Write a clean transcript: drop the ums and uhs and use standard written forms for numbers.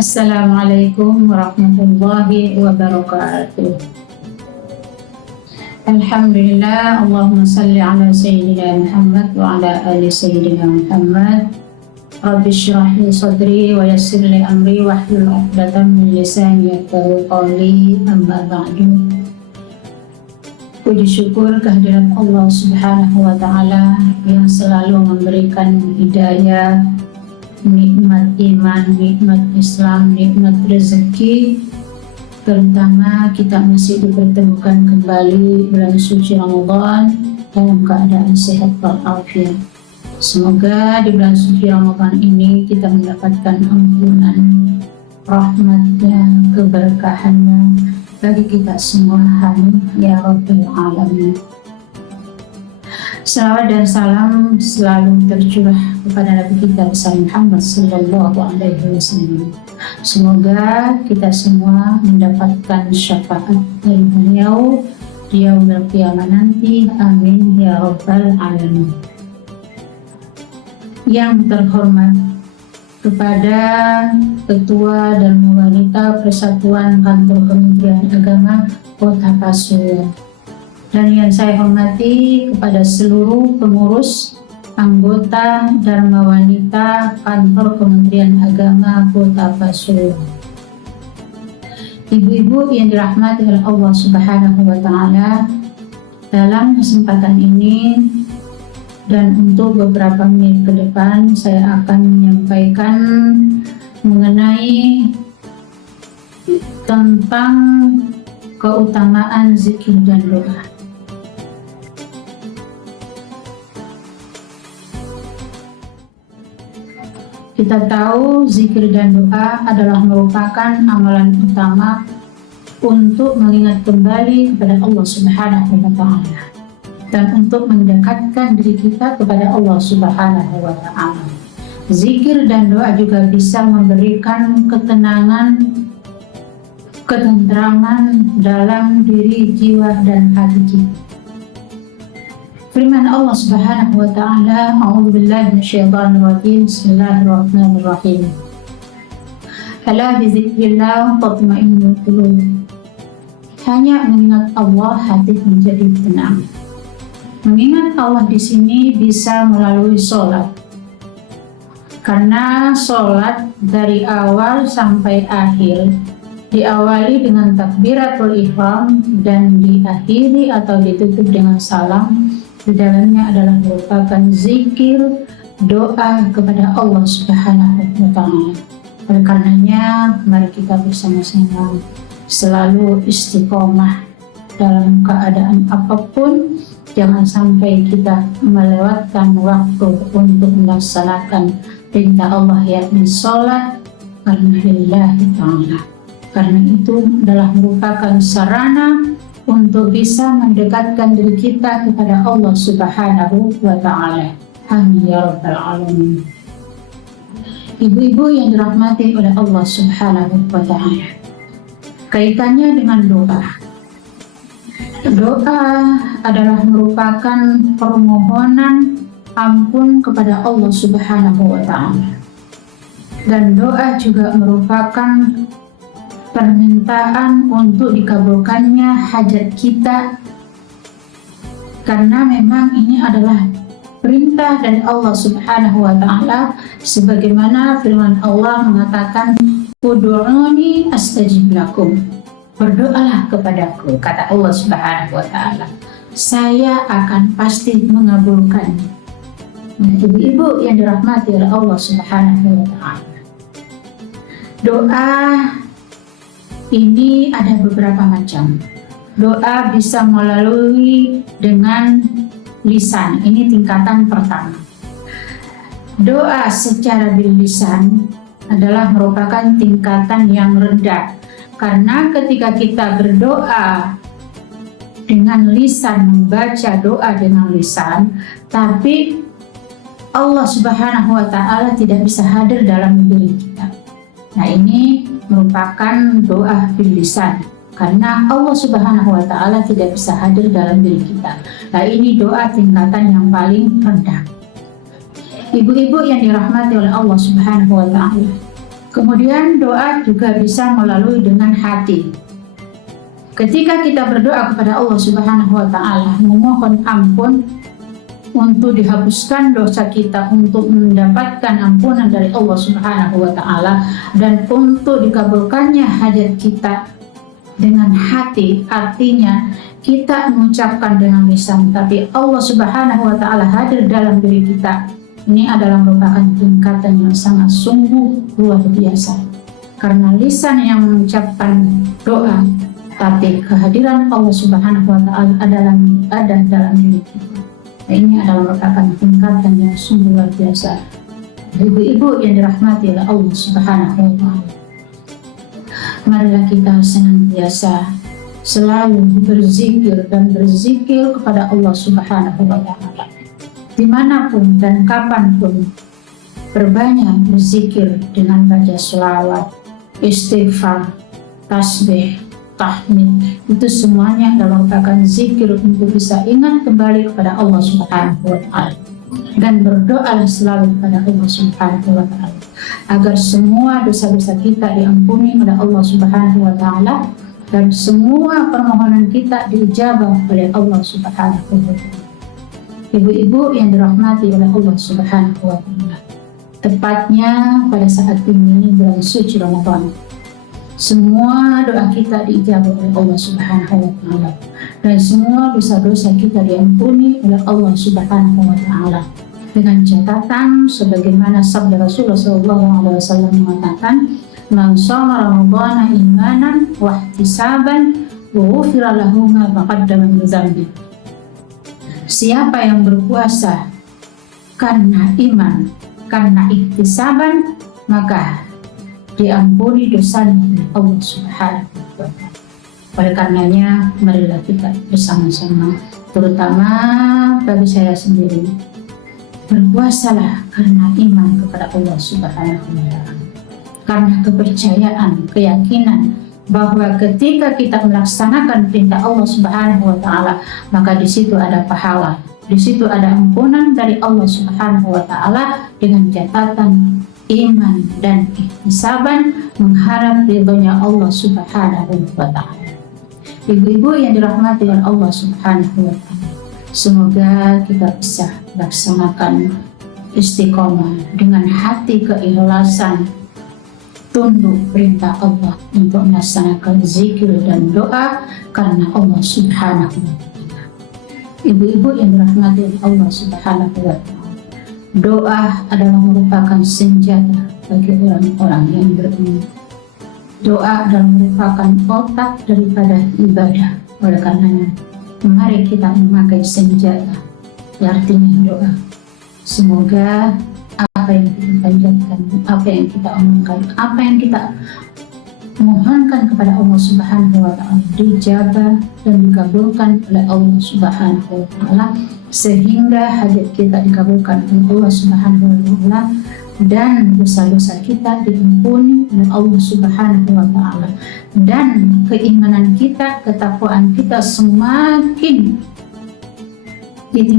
Assalamualaikum warahmatullahi wabarakatuh. Alhamdulillah, Allahumma salli ala Sayyidina Muhammad wa ala ali Sayyidina Muhammad. Rabbi shrah li sadri wa yassir li amri wahlul 'uqdatam min lisani yafqahu qawli, amma ba'du. Puji syukur kehadirat Allah Subhanahu wa Ta'ala yang selalu memberikan hidayah, nikmat iman, nikmat Islam, nikmat rezeki, terutama kita masih dipertemukan kembali bulan suci Ramadan dalam keadaan sehat walafiat. Semoga di bulan suci Ramadan ini kita mendapatkan ampunan, rahmatnya, keberkahannya bagi kita semua. Amin ya Rabbal Alamin. Salawat dan salam selalu tercurah kepada Nabi kita Muhammad sallallahu alaihi wasallam. Semoga kita semua mendapatkan syafaat dari beliau di yaumil qiyamah nanti. Amin ya Rabbal Alamin. Yang terhormat kepada Ketua dan Wanita Persatuan Kantor Kementerian Agama Kota Pasuruan, dan yang saya hormati kepada seluruh pengurus, anggota Dharma Wanita Kantor Kementerian Agama Kota Pasuruan. Ibu-ibu yang dirahmati oleh Allah Subhanahu wa Ta'ala, dalam kesempatan ini dan untuk beberapa menit ke depan saya akan menyampaikan mengenai tentang keutamaan zikir dan doa. Kita tahu zikir dan doa adalah merupakan amalan utama untuk mengingat kembali kepada Allah Subhanahu wa Ta'ala dan untuk mendekatkan diri kita kepada Allah Subhanahu wa Ta'ala. Zikir dan doa juga bisa memberikan ketenangan, ketentraman dalam diri, jiwa dan hati kita. Firman Allah Subhanahu wa Ta'ala, A'udzubillahi minasyaitonir rajim, Bismillahirrahmanirrahim. Ala bizikrillah tatma'innul qulub. Hanya mengingat Allah hati menjadi tenang. Mengingat Allah di sini bisa melalui sholat, karena sholat dari awal sampai akhir diawali dengan takbiratul ihram dan diakhiri atau ditutup dengan salam. Di dalamnya adalah merupakan zikir, doa kepada Allah Subhanahu wa Ta'ala. Oleh karenanya, mari kita bersama-sama selalu istiqomah dalam keadaan apapun. Jangan sampai kita melewatkan waktu untuk melaksanakan perintah Allah, yakni sholat karena lillahi ta'ala. Karena itu adalah merupakan sarana untuk bisa mendekatkan diri kita kepada Allah Subhanahu wa Ta'ala. Amin ya Rabbal Alamin. Ibu-ibu yang dirahmati oleh Allah Subhanahu wa Ta'ala, kaitannya dengan doa. Doa adalah merupakan permohonan ampun kepada Allah Subhanahu wa Ta'ala, dan doa juga merupakan permintaan untuk dikabulkannya hajat kita, karena memang ini adalah perintah dari Allah Subhanahu wa Ta'ala, sebagaimana firman Allah mengatakan, ud'uni astajib lakum. Berdoalah kepadaku, kata Allah Subhanahu wa Ta'ala, saya akan pasti mengabulkan. Ibu-ibu yang dirahmati oleh Allah Subhanahu wa Ta'ala, doa ini ada beberapa macam. Doa bisa melalui dengan lisan, ini tingkatan pertama. Doa secara bil-lisan adalah merupakan tingkatan yang rendah, karena ketika kita berdoa dengan lisan, membaca doa dengan lisan, tapi Allah Subhanahu wa Ta'ala tidak bisa hadir dalam diri kita. Nah, ini merupakan doa bil lisan, karena Allah Subhanahu wa Ta'ala tidak bisa hadir dalam diri kita. Nah, ini doa tingkatan yang paling rendah. Ibu-ibu yang dirahmati oleh Allah Subhanahu wa Ta'ala, Kemudian doa juga bisa melalui dengan hati. Ketika kita berdoa kepada Allah Subhanahu wa Ta'ala, memohon ampun untuk dihapuskan dosa kita, untuk mendapatkan ampunan dari Allah Subhanahu wa Ta'ala, dan untuk dikabulkannya hajat kita dengan hati, artinya kita mengucapkan dengan lisan, tapi Allah Subhanahu wa Ta'ala hadir dalam diri kita. Ini adalah merupakan tingkatan yang sangat sungguh luar biasa, karena lisan yang mengucapkan doa, tapi kehadiran Allah Subhanahu wa Ta'ala ada dalam diri kita. Ini adalah merupakan tingkatan yang sungguh luar biasa. Ibu-ibu yang dirahmati oleh Allah Subhanahu wa Ta'ala, marilah kita senantiasa selalu berzikir dan berzikir kepada Allah Subhanahu wa Ta'ala. Dimanapun dan kapanpun, berbanyak berzikir dengan baca sholawat, istighfar, tasbih, tahmid. Itu semuanya adalah merupakan zikir untuk bisa ingat kembali kepada Allah Subhanahu wa Ta'ala, dan berdoa selalu kepada Allah Subhanahu wa Ta'ala agar semua dosa-dosa kita diampuni oleh Allah Subhanahu wa Ta'ala, dan semua permohonan kita diijabah oleh Allah Subhanahu wa Ta'ala. Ibu-ibu yang dirahmati oleh Allah Subhanahu wa Ta'ala, tepatnya pada saat ini bulan suci Ramadan, semua doa kita diijabah oleh Allah Subhanahu wa Ta'ala, dan semua dosa-dosa kita diampuni oleh Allah Subhanahu wa Ta'ala, dengan catatan sebagaimana sabda Rasulullah SAW mengatakan, "Man shoma Ramadhana imanan wa ihtisaban wa ghufira lahu ma taqaddama min dzambi." Siapa yang berpuasa karena iman, karena ihtisaban, maka diampuni dosanya oleh Allah Subhanahu wa Ta'ala. Oleh karenanya, marilah kita bersama-sama, terutama bagi saya sendiri, berpuasalah karena iman kepada Allah Subhanahu wa Ta'ala, karena kepercayaan, keyakinan bahwa ketika kita melaksanakan perintah Allah Subhanahu wa Ta'ala, maka di situ ada pahala, di situ ada ampunan dari Allah Subhanahu wa Ta'ala, dengan catatan iman dan ihtisaban, mengharap ridhonya Allah Subhanahu wa Ta'ala. Ibu-ibu yang dirahmati oleh Allah Subhanahu wa Ta'ala, semoga kita bisa laksanakan istiqomah dengan hati keikhlasan, tunduk perintah Allah untuk melaksanakan zikir dan doa karena Allah Subhanahu wa Ta'ala. Ibu-ibu yang dirahmati Allah Subhanahu wa Ta'ala, doa adalah merupakan senjata bagi orang-orang yang beriman. Doa adalah merupakan otak daripada ibadah. Oleh karenanya, mari kita memakai senjata, artinya doa. Semoga apa yang kita panjatkan, apa yang kita omongkan, apa yang kita mohonkan kepada Allah Subhanahu wa Ta'ala dijabah dan dikabulkan oleh Allah Subhanahu wa Ta'ala, sehingga hajat kita dikabulkan oleh Allah Subhanahu wa Ta'ala, dan dosa-dosa kita diampuni oleh Allah Subhanahu wa Ta'ala, dan keimanan kita, ketakwaan kita semakin ditingkatkan